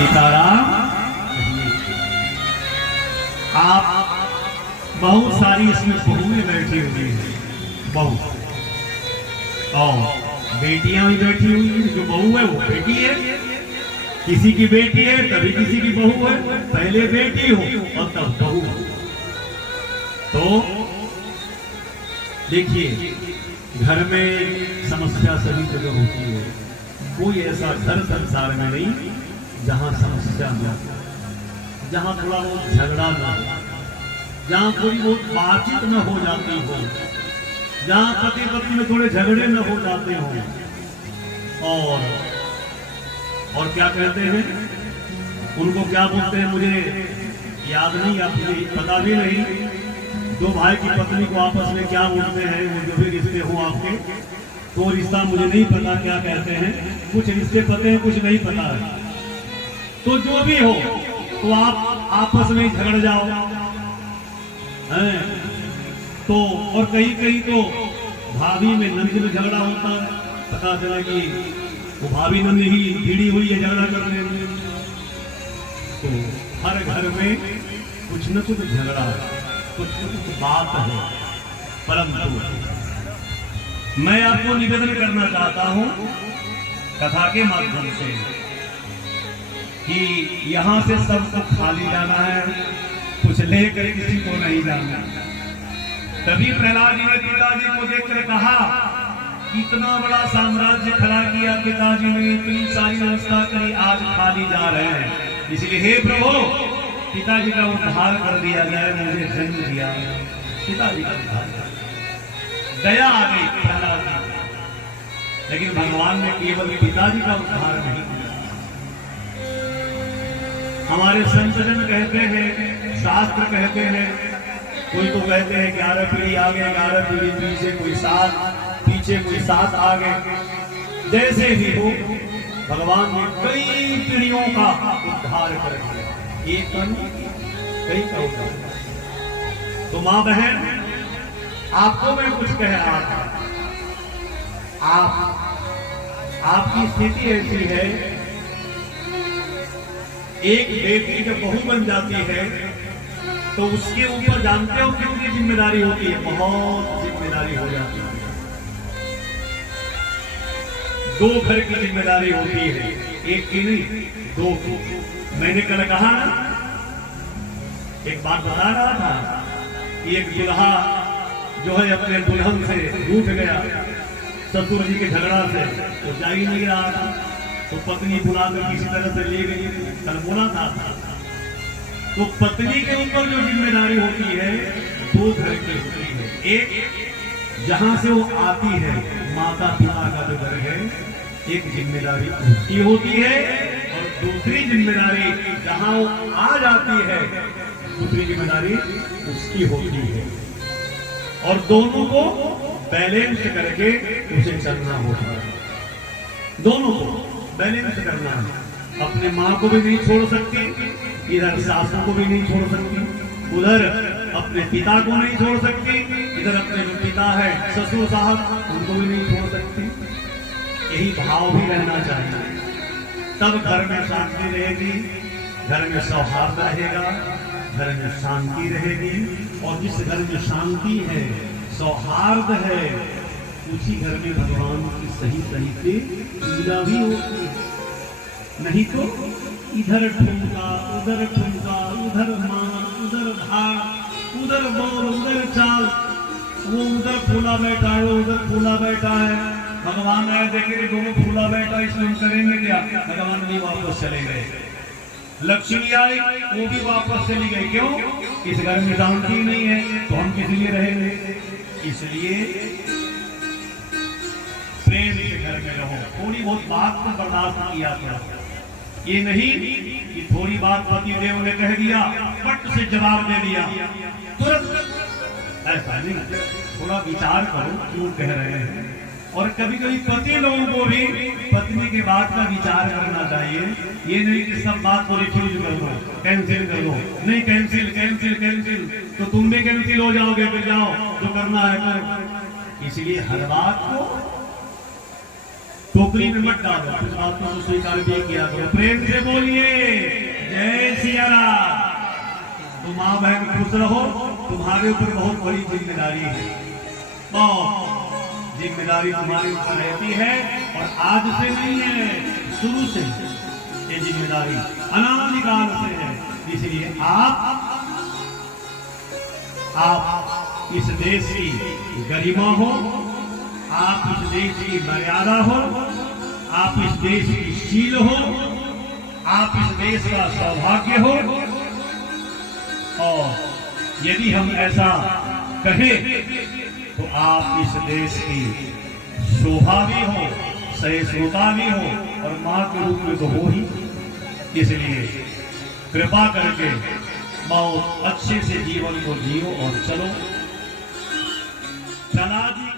सीताराम। आप बहुत सारी इसमें बहुएं बैठी हुई हैं, बहू और बेटियां भी बैठी हुई हैं। जो बहू है वो बेटी है, किसी की बेटी है तभी किसी की बहू है। पहले बेटी हो और तब बहू हो। तो देखिए, घर में समस्या सभी जगह होती है। कोई ऐसा घर संसार में नहीं जहां समस्या न हो, जहां थोड़ा बहुत झगड़ा न हो, जहां थोड़ी बहुत बातचीत न हो जाती हो, जहां पति पत्नी में थोड़े झगड़े न हो जाते हो। और क्या कहते हैं उनको, क्या बोलते हैं मुझे याद नहीं, या मुझे पता भी नहीं। दो भाई की पत्नी को आपस में क्या बोलते हैं, वो जो भी रिश्ते हो आपके, तो रिश्ता मुझे नहीं पता क्या कहते हैं। कुछ रिश्ते पते हैं, कुछ नहीं पता है। तो जो भी हो, तो आप आपस में झगड़ जाओ हैं। तो और कहीं कहीं तो भाभी में नंद में झगड़ा होता है। पता चला कि वो भाभी नंद ही भिड़ी हुई है झगड़ा करने में। तो हर घर में कुछ न कुछ झगड़ा है, कुछ न कुछ बात है। परंतु मैं आपको निवेदन करना चाहता हूं कथा के माध्यम से कि यहां से सबको खाली जाना है, कुछ लेकर किसी को नहीं जाना। तभी प्रहलाद जी ने पिताजी को देखकर कहा, इतना बड़ा साम्राज्य खड़ा किया पिताजी ने, इतनी सारी व्यवस्था करी, आज खाली जा रहे हैं। इसलिए हे प्रभु, पिताजी का उद्धार कर दिया जाए, मुझे जन्म दिया। पिताजी का उद्धार, दया आ गई प्रहलाद जी। लेकिन भगवान ने केवल पिताजी का उद्धार नहीं किया। हमारे संतजन कहते हैं, शास्त्र कहते हैं, कोई तो कहते हैं 11 पीढ़ी आगे 11 पीढ़ी पीछे, कोई 7 पीछे कोई 7 आगे। जैसे भी हो, भगवान ने कई पीढ़ियों का उद्धार कर दिया, एक कई का उद्धार। तो मां बहन, आपको मैं कुछ कह रहा था। आपकी स्थिति ऐसी है, एक बेटी जब बहू बन जाती है तो उसके ऊपर जानते हो कितनी जिम्मेदारी होती है, बहुत जिम्मेदारी हो जाती है। 2 घर की जिम्मेदारी होती है, एक की नहीं 2 की। मैंने कल कहा ना, एक बात बता रहा था कि एक दुल्हा जो है अपने दुल्हन से रूठ गया, ससुर जी के झगड़ा से, तो जा ही नहीं रहा था। तो पत्नी बुलाकर किसी तरह से ले गई, कल बोला था। तो पत्नी के ऊपर जो जिम्मेदारी होती है 2 घर की होती है। एक जहां से वो आती है, माता पिता का जो घर है, एक जिम्मेदारी उसकी होती है, और दूसरी जिम्मेदारी जहां वो आ जाती है, दूसरी जिम्मेदारी उसकी होती है। और दोनों को बैलेंस करके उसे चलना होता है, दोनों को बैलेंस करना है। अपने माँ को भी नहीं छोड़ सकती, इधर सासू को भी नहीं छोड़ सकती, उधर अपने पिता को नहीं छोड़ सकती, इधर अपने जो पिता है ससुर साहब उनको भी नहीं छोड़ सकती। यही भाव भी रहना चाहिए, तब घर में शांति रहेगी, घर में सौहार्द रहेगा, घर में शांति रहेगी। और जिस घर में शांति है, सौहार्द है, उसी घर में भगवान की सही सही से पूजा भी होती है। नहीं तो इधर ठुमका, उधर ठुमका, उधर मार, उधर भाग, उधर बोल, उधर चाल, वो उधर फूला बैठा है, उधर फूला बैठा है। भगवान आए देखे दोनों फूला बैठा, इसमें हम करेंगे क्या? भगवान भी वापस चले गए। लक्ष्मी आई, वो भी वापस चली गई। क्यों? इस घर में शांति नहीं है, तो हम किस लिए रहेंगे? इसलिए प्रेम से घर में रहो। थोड़ी बहुत बात को बर्दाश्त किया करो, ये नहीं कि थोड़ी बात पति देव ने कह दिया, पट से जवाब दे दिया तुरंत, ऐसा नहीं। थोड़ा विचार करो क्यों कह रहे हैं। और कभी कभी पति लोगों को भी पत्नी के बात का विचार करना चाहिए। ये नहीं कि सब बात को रिफ्यूज कर दो, कैंसिल कर दो। नहीं, कैंसिल कैंसिल कैंसिल, तो तुम भी कैंसिल हो जाओगे, फिर जाओ जो करना है करो। इसलिए हर बात को टोकरी में मत डालो, फिर बातों को स्वीकार भी किया करो। प्रेम से बोलिए जय सिया राम। तो माँ बहन खुश रहो, तुम्हारे ऊपर बहुत बड़ी जिम्मेदारी है, बहुत जिम्मेदारी तुम्हारे ऊपर रहती है। और आज से नहीं है, शुरू से ये जिम्मेदारी अनादिकाल से है। इसलिए आप इस देश की गरिमा हो, आप इस देश की मर्यादा हो, आप इस देश की शील हो, आप इस देश का सौभाग्य हो। और यदि हम ऐसा कहें तो आप इस देश की शोभा भी हो, सहिष्णुता भी हो, और मां के रूप में तो हो ही। इसलिए कृपा करके बहुत अच्छे से जीवन को जियो और चलो। चला जी।